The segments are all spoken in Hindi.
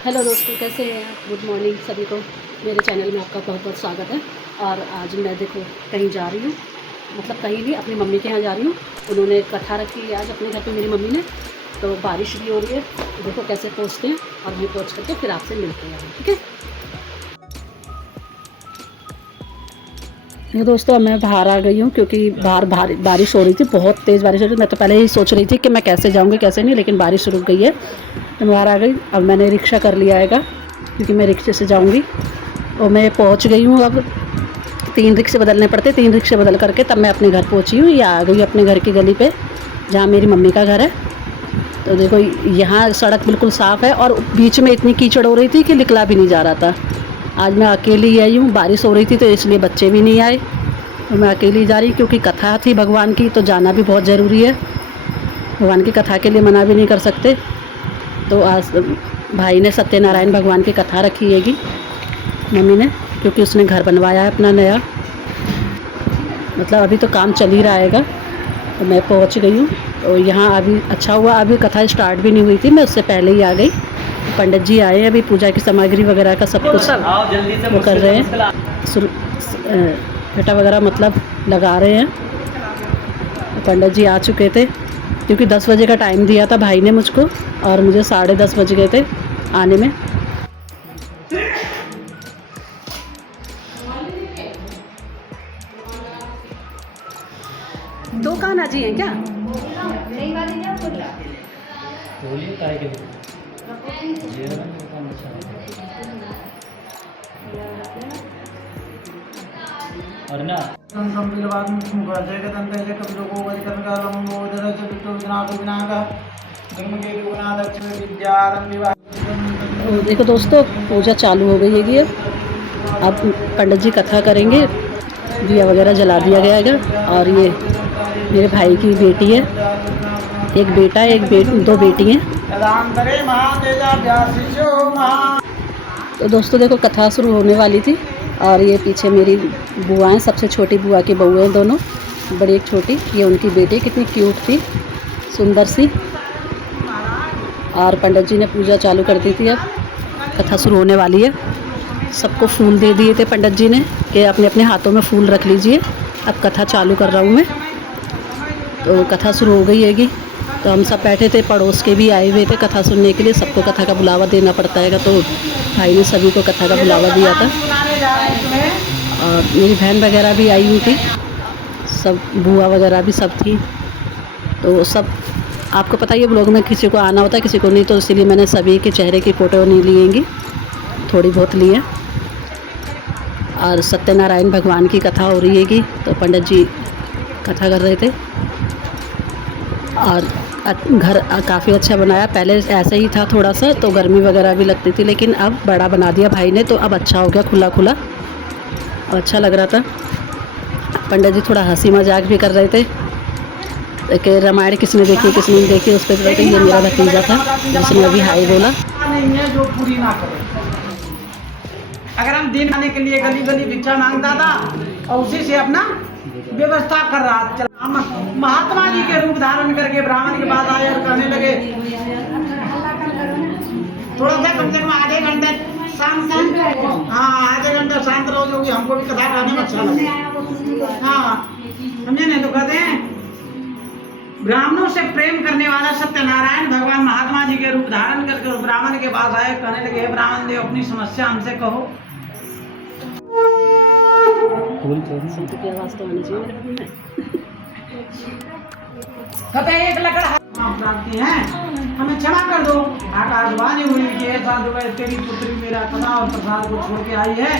हेलो दोस्तों, कैसे हैं आप। गुड मॉर्निंग सभी को। मेरे चैनल में आपका बहुत बहुत स्वागत है। और आज मैं देखो कहीं जा रही हूँ, मतलब कहीं नहीं, अपनी मम्मी के यहाँ जा रही हूँ। उन्होंने कथा रखी है आज अपने घर पे मेरी मम्मी ने। तो बारिश भी हो रही है, देखो कैसे पहुँचते हैं और वहीं पहुँच करके फिर आपसे मिलते हैं, ठीक है। ये दोस्तों मैं बाहर आ गई हूँ क्योंकि बाहर बारिश हो रही थी, बहुत तेज़ बारिश हो रही थी। मैं तो पहले ही सोच रही थी कि मैं कैसे जाऊँगी कैसे नहीं, लेकिन बारिश रुक गई है तो मैं बाहर आ गई। अब मैंने रिक्शा कर लिया है क्योंकि मैं रिक्शे से जाऊँगी। और मैं पहुँच गई हूँ। अब 3 रिक्शे बदलने पड़ते, 3 रिक्शे बदल करके तब मैं अपने घर पहुँची हूँ। या आ गई अपने घर की गली पे जहाँ मेरी मम्मी का घर है। तो देखो यहाँ सड़क बिल्कुल साफ़ है और बीच में इतनी कीचड़ हो रही थी कि निकला भी नहीं जा रहा था। आज मैं अकेली आई हूँ, बारिश हो रही थी तो इसलिए बच्चे भी नहीं आए। तो मैं अकेली जा रही क्योंकि कथा थी भगवान की, तो जाना भी बहुत ज़रूरी है। भगवान की कथा के लिए मना भी नहीं कर सकते। तो आज भाई ने सत्यनारायण भगवान की कथा रखी हैगी मम्मी ने, क्योंकि उसने घर बनवाया है अपना नया, मतलब अभी तो काम चल ही रहा हैगा। तो मैं पहुंच गई हूँ। तो यहाँ अभी अच्छा हुआ, अभी कथा स्टार्ट भी नहीं हुई थी, मैं उससे पहले ही आ गई। पंडित जी आए, अभी पूजा की सामग्री वगैरह का सब कुछ वो कर रहे हैं, फेटा वगैरह मतलब लगा रहे हैं। तो पंडित जी आ चुके थे क्योंकि 10 बजे का टाइम दिया था भाई ने मुझको, और मुझे 10:30 बज गए थे आने में। दो कान्हा जी हैं क्या? और ना देखो दोस्तों, पूजा चालू हो गई है। अब पंडित जी कथा करेंगे, दिया वगैरह जला दिया गया है। और ये मेरे भाई की बेटी है, एक बेटा है, दो बेटी हैं। तो दोस्तों देखो कथा शुरू होने वाली थी और ये पीछे मेरी बुआ हैं, सबसे छोटी बुआ की बहू हैं दोनों, बड़ी एक छोटी। ये उनकी बेटी कितनी क्यूट थी, सुंदर सी। और पंडित जी ने पूजा चालू कर दी थी। अब कथा शुरू होने वाली है। सबको फूल दे दिए थे पंडित जी ने कि अपने अपने हाथों में फूल रख लीजिए। अब कथा चालू कर रहा हूँ मैं। तो कथा शुरू हो गई हैगी। तो हम सब बैठे थे, पड़ोस के भी आए हुए थे कथा सुनने के लिए। सबको कथा का बुलावा देना पड़ता है, तो भाई ने सभी को कथा का बुलावा दिया था। और मेरी बहन वगैरह भी आई हुई थी, सब बुआ वगैरह भी सब थी। तो सब आपको पता ही है, ब्लॉग में किसी को आना होता है किसी को नहीं, तो इसीलिए मैंने सभी के चेहरे की फ़ोटो नहीं लिएंगी, थोड़ी बहुत ली है। और सत्यनारायण भगवान की कथा हो रही हैगी, तो पंडित जी कथा कर रहे थे। और घर काफ़ी अच्छा बनाया। पहले ऐसे ही था थोड़ा सा, तो गर्मी वगैरह भी लगती थी, लेकिन अब बड़ा बना दिया भाई ने, तो अब अच्छा हो गया, खुला खुला और अच्छा लग रहा था। पंडित जी थोड़ा हंसी मजाक भी कर रहे थे कि रामायण किसने देखी किसने नहीं देखी, उस पर ये मेरा भतीजा था जिसने अभी हाई बोला। जो पूरी ना करे। अगर हम दिन आने के लिए गली गली भिक्षा मांगता था और उसी से अपना व्यवस्था कर रहा था। महात्मा जी के रूप धारण करके ब्राह्मण के पास आए और कहने लगे, थोड़ा सा कम से कम आधे घंटे शांत, हाँ आधे घंटे शांत रहो, जो कि हमको भी कथा कहने में अच्छा लगे। हाँ समझे नहीं? तो कहते हैं ब्राह्मणों से प्रेम करने वाला सत्यनारायण भगवान महात्मा जी के रूप धारण करके ब्राह्मण के पास आए, कहने लगे, ब्राह्मण देव अपनी समस्या हमसे कहो। की आवाज़ तो आनी चाहिए। कहते एक लकड़ा प्राप्ति है, हमें क्षमा कर दो। आकाशवाणी हुई कि ऐसा जो है तेरी पुत्री मेरा कथा और प्रसाद को छोड़ के आई है,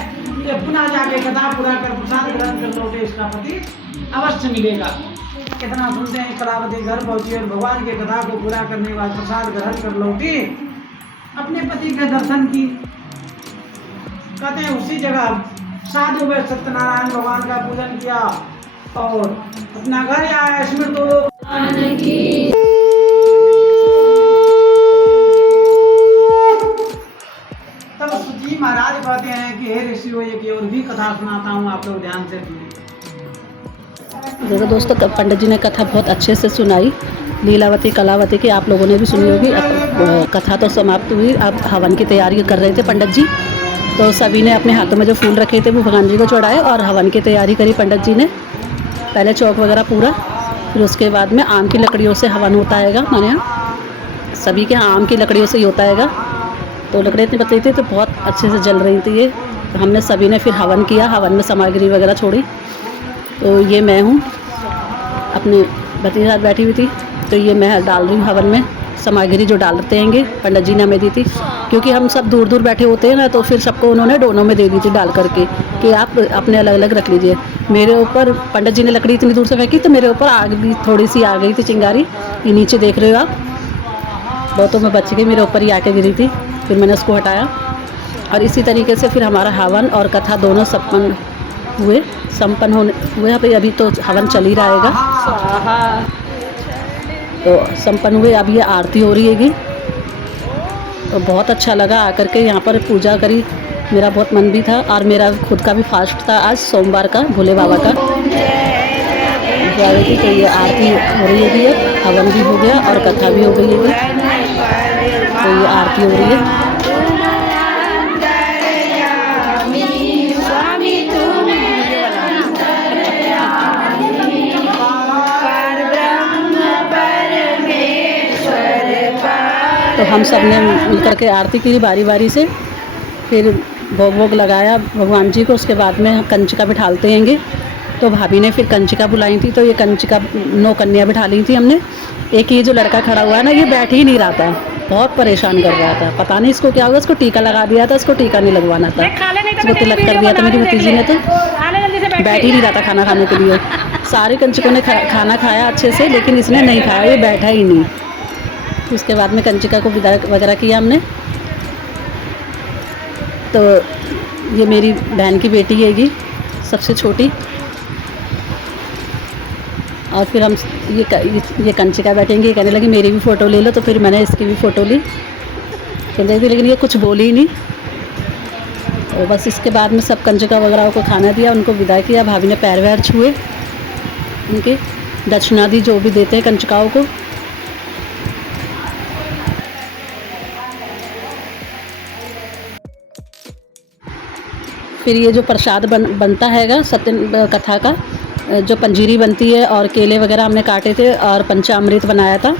ये पुनः जाके कथा पूरा कर प्रसाद ग्रहण कर लौटे, इसका पति अवश्य मिलेगा। कितना सुनते हैं, कलावती घर पहुंची और भगवान के कथा को पूरा करने के बाद प्रसाद ग्रहण कर लौटी, अपने पति के दर्शन की। कहते हैं उसी जगह साधु व सत्यनारायण भगवान का पूजन किया और अपना घर आया। स्मृत तब सुजी महाराज कहते हैं कि हे ऋषियों, एक और भी कथा सुनाता हूँ, आप लोग ध्यान से सुनिए। देखो दोस्तों, पंडित जी ने कथा बहुत अच्छे से सुनाई लीलावती कलावती की आप लोगों ने भी सुनी होगी। कथा तो समाप्त हुई, अब हवन की तैयारी कर रहे थे पंडित जी। तो सभी ने अपने हाथों में जो फूल रखे थे वो भगवान जी को चढ़ाए और हवन की तैयारी करी पंडित जी ने। पहले चौक वगैरह पूरा, फिर उसके बाद में आम की लकड़ियों से हवन होता हैगा। हमारे यहाँ सभी के यहाँ आम की लकड़ियों से ही होता हैगा। तो लकड़ी इतनी पतली थी तो बहुत अच्छे से जल रही थी ये। तो हमने सभी ने फिर हवन किया, हवन में सामग्री वगैरह छोड़ी। तो ये मैं हूँ, अपने भतीजे साथ बैठी हुई थी। तो ये मैं डाल रही हूँ हवन में सामग्री जो डालते हैंगे, पंडित जी ने हमें दी थी। क्योंकि हम सब दूर दूर बैठे होते हैं ना, तो फिर सबको उन्होंने दोनों में दे दी थी डाल करके कि आप अपने अलग अलग रख लीजिए। मेरे ऊपर पंडित जी ने लकड़ी इतनी दूर से फेंकी तो मेरे ऊपर आग भी थोड़ी सी आ गई थी चिंगारी। ये नीचे देख रहे हो आप, बहुतों में बच गई, मेरे ऊपर ही आके गिरी थी। फिर मैंने उसको हटाया और इसी तरीके से फिर हमारा हवन और कथा दोनों संपन्न हुए। अभी तो हवन चल ही रहेगा। तो संपन्न हुए, अब ये आरती हो रही हैगी। तो बहुत अच्छा लगा आकर के यहाँ पर पूजा करी। मेरा बहुत मन भी था और मेरा खुद का भी फास्ट था आज सोमवार का, भोले बाबा का। तो ये आरती हो रही है, अब हवन भी हो गया और कथा भी हो गई है। तो ये आरती हो रही है। तो हम सब ने मिलकर के आरती की बारी बारी से, फिर भोग वोग लगाया भगवान जी को। उसके बाद में कंचिका बिठालते हैंगे। तो भाभी ने फिर कंचिका बुलाई थी, तो ये कंचिका 9 कन्या बिठा ली थी हमने। एक ये जो लड़का खड़ा हुआ है ना, ये बैठ ही नहीं रहा था, बहुत परेशान कर रहा था। पता नहीं इसको क्या होगा, इसको टीका लगा दिया था, इसको टीका नहीं लगवाना था, इसको तिलक कर दिया था मेरी भतीजी ने। तो बैठ ही नहीं रहा था खाना खाने के लिए। सारे कंचकों ने खाना खाया अच्छे से, लेकिन इसने नहीं खाया, ये बैठा ही नहीं। उसके बाद में कंचिका को विदा वगैरह किया हमने। तो ये मेरी बहन की बेटी हैगी, सबसे छोटी। और फिर हम ये कंचिका बैठेंगी, कहने लगी मेरी भी फ़ोटो ले लो। तो फिर मैंने इसकी भी फ़ोटो ली, लेकिन ये कुछ बोली ही नहीं। और बस इसके बाद में सब कंचिका वगैरह को खाना दिया, उनको विदा किया। भाभी ने पैर वैर छुए, उनके दक्षिणा दी, जो भी देते हैं कंचिकाओं को। फिर ये जो प्रसाद बनता हैगा सत्य कथा का, जो पंजीरी बनती है और केले वगैरह हमने काटे थे और पंचामृत बनाया था।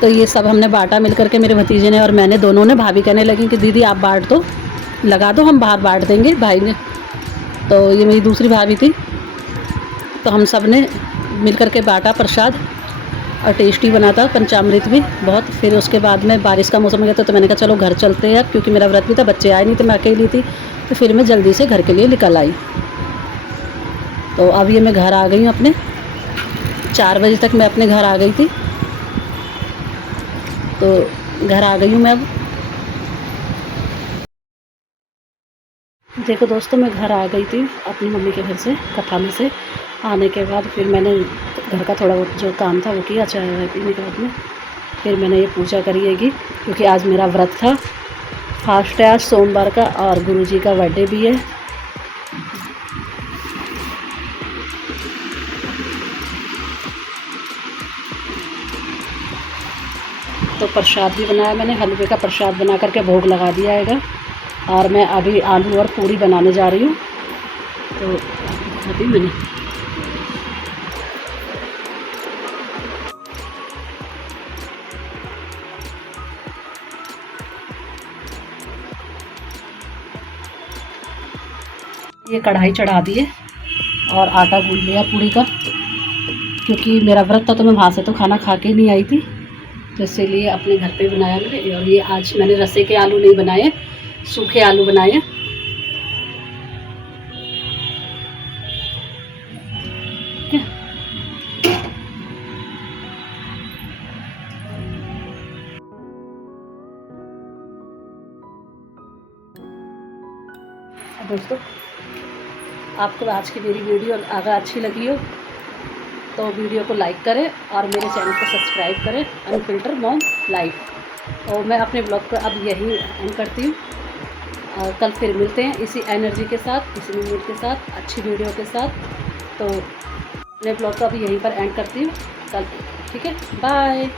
तो ये सब हमने बांटा मिल करके, मेरे भतीजे ने और मैंने दोनों ने। भाभी कहने लगी कि दीदी आप बांट दो, लगा दो, हम बाहर बांट देंगे भाई ने। तो ये मेरी दूसरी भाभी थी। तो हम सब ने मिल करके बांटा प्रसाद, और टेस्टी बना था पंचामृत भी बहुत। फिर उसके बाद में बारिश का मौसम हो गया, तो मैंने कहा चलो घर चलते हैं, क्योंकि मेरा व्रत भी था, बच्चे आए नहीं थे, मैं अकेली थी। तो फिर मैं जल्दी से घर के लिए निकल आई। तो अब ये मैं घर आ गई हूँ अपने। 4 बजे तक मैं अपने घर आ गई थी। तो घर आ गई हूँ मैं अब। देखो दोस्तों, मैं घर आ गई थी अपनी मम्मी के घर से, कथा में से आने के बाद फिर मैंने घर का थोड़ा बहुत जो काम था वो किया, चाय पीने के बाद में। फिर मैंने ये पूजा करी हैगी, क्योंकि आज मेरा व्रत था, फास्ट है आज सोमवार का, और गुरुजी का बर्थडे भी है। तो प्रसाद भी बनाया मैंने, हलवे का प्रसाद बना करके भोग लगा दिया हैगा। और मैं अभी आलू और पूरी बनाने जा रही हूँ। तो अभी मैंने ये कढ़ाई चढ़ा दी है और आटा गूंद लिया पूरी का, क्योंकि मेरा व्रत था तो मैं वहाँ से तो खाना खा के नहीं आई थी। तो इसीलिए अपने घर पे बनाया मैंने। और ये आज मैंने रसे के आलू नहीं बनाए, सूखे आलू बनाए। दोस्तों, आपको आज की मेरी वीडियो अगर अच्छी लगी हो तो वीडियो को लाइक करें और मेरे चैनल को सब्सक्राइब करें, अनफिल्टर मॉम लाइफ। और मैं अपने ब्लॉग को अब यहीं एंड करती हूँ, और कल फिर मिलते हैं इसी एनर्जी के साथ, इसी मूड के साथ, अच्छी वीडियो के साथ। तो मैं ब्लॉग को अभी यहीं पर एंड करती हूँ। कल ठीक है, बाय।